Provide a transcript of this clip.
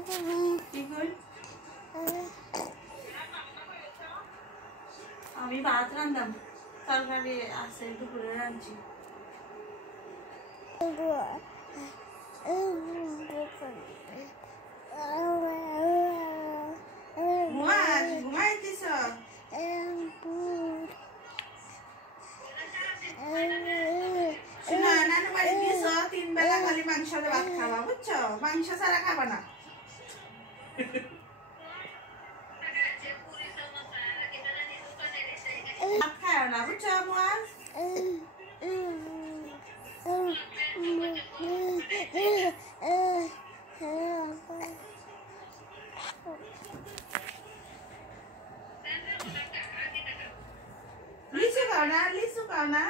কি কই আমি ভাত রান্দাম তরকারি আছে দুপুরে রাঁধছি ঘুমাইতেছ শোনো নানু বাড়ি গেছ 3 বেলা খালি মাংস দিয়ে ভাত খাবা বুঝছো মাংস ছাড়া খাবা না ভাত খাও না বুঝছো মুয়াজ লিচু খাও না